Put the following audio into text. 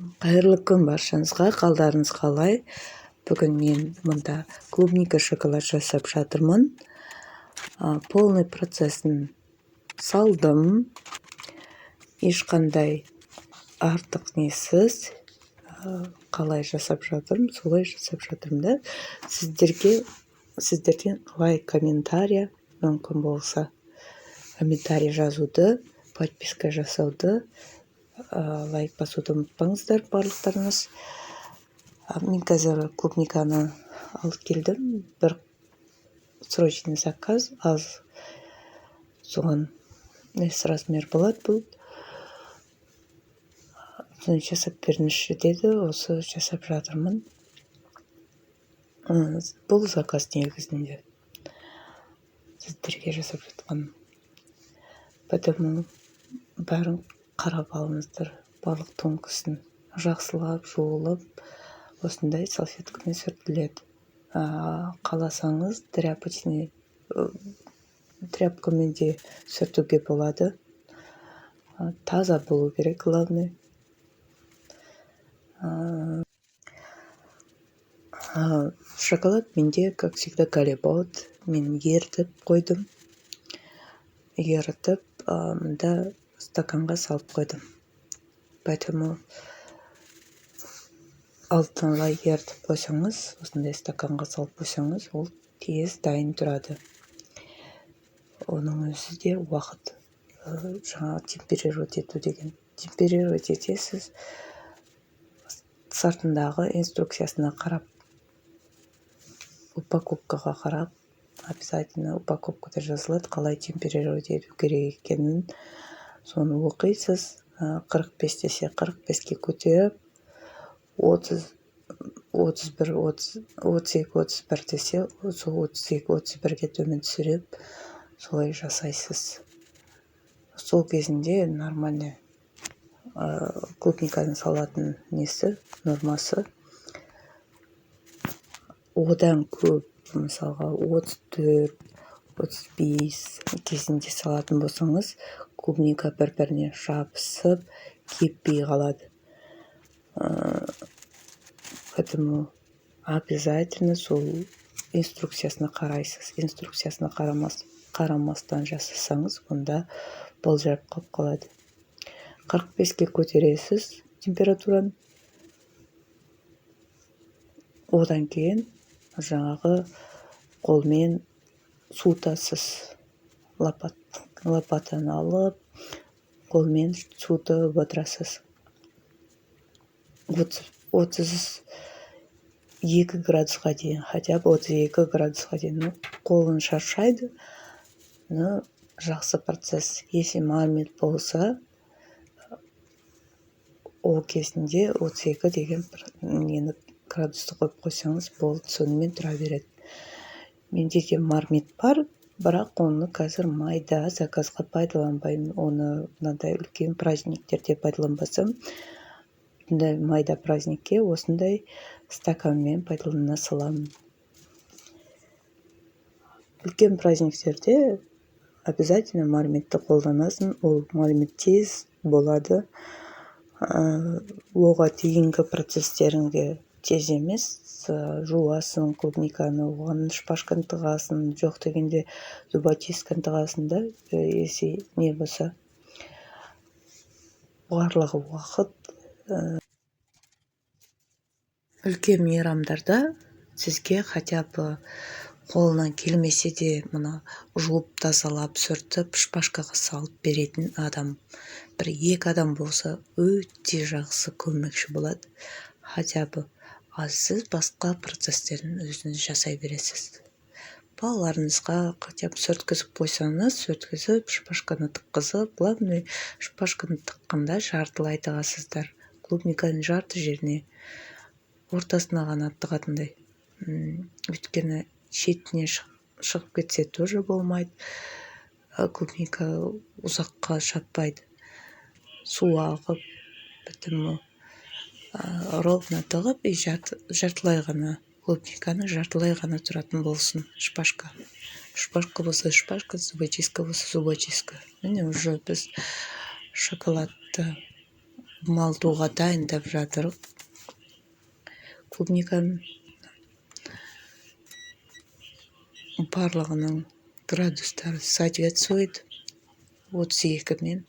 Қайырлы күн баршаңызға, қалдарыңыз қалай? Бүгін мен мұнда клубника шоколад жасап жатырмын. Полный процесін салдым. Ешқандай артық несіз. Қалай жасап жатырмын, солай жасап жатырмын да. Сіздерден лайк, комментария, мүмкін болса комментарий жазуды, подписка жасауды, лайк басуды ұмытпаңыздар барлықтарыңыз. Мен қазір клубниканы алып келдім. Бір срочный заказ, аз соған несі размер болады бұл. Жасап беріңізші деді, осы жасап жатырмын. Бұл заказ негізінде сіздерге жасап жатқаным. Поэтому бәрін қарап алыңыздар. Барлық тонкысын жақсылап, жуылып, осындай салфеткамен сүртіледі. Қаласаңыз, тряпкамен де сүртуге болады. Таза болу керек, главное. Шоколад менде, как всегда, галебот. Мен ертіп қойдым. Ертіп, мұнда стаканға салып қойдым. Поэтому алтынлай ертіп қойсаңыз, осындай стаканға салып қойсаңыз, ол тез дайын тұрады. Оның өзі де уақыт жаңа темперировать ету деген. Темперировать етесіз, сыртындағы инструкциясына қарап, упаковкаға қарап, обязательно упаковкада жазылады, қалай темперировать ету керек екенін. Соны оқисыз, 45 десе 45-ке көтеріп, 32-31 десе, 32-31-ге төмен түсіріп, солай жасайсыз. Сол кезінде нормальный клубниканың салатын несі, нормасы. Одан көп, мысалға 34-35 кезінде салатын болсаңыз, клубника бір-біріне жабысып, кеппей қалады. Поэтому обязательно сол инструкциясына қарайсыз. Инструкциясына қарамастан жасасаңыз, онда болжап қалып қалады. 45-ке көтересіз температураны. Одан кейін жаңағы қолмен суытасыз. Лопатаны алып, қолмен суытып отырасыз. 32 градусқа дейін, хотя бы 32 градусқа дейін. Қолын шаршайды, но жақсы процесс. Если мармит болса, ол кезінде 32 деген градусты қойып қойсаңыз, болды, сонымен тұра береді. Менде де мармит бар, бірақ оны қазір майда заказға пайдаланбаймын. Оны мынандай үлкен праздниктерде пайдаланбасам, майда праздникке осындай стаканмен пайдалана саламын. Үлкен праздниктерде обязательно мармитті қолданасың. Ол мармит тез болады. Оға дейінгі процесстеріңге тез емес, жуасың клубниканы, оған шпажканы тығасың, жоқ дегенде зубочистканы тығасың да, если не болса. Барлығы уақыт. Үлкен мейрамдарда сізге хотя бы қолынан келмесе де мұны жуып тазалап сүртіп шпажкаға салып беретін адам, бір-екі адам болса өте жақсы көмекші болады. Хотя бы сіз басқа процесстерін өзіңіз жасай бересіз. Балаларыңызға хотя бы сүрткізіп қойсаңыз, сүрткізіп, шпажканы тыққызып, главное, шпажканы тыққанда жартылай тығасыздар. Клубниканың жарты жеріне, ортасына ғана тығатындай. Өйткені шетіне шығып кетсе тоже болмайды. Клубника ұзаққа жатпайды. Су ағып, бітімі ровно тығып, жартылай ғана, клубниканы жартылай ғана тұратын болсын шпажка. Шпажка болса шпажка, зубочистка болса зубочистка. Міне уже біз шоколадты малтуға дайындап жатырық. Клубниканың барлығының градустары соответствует 32 мен.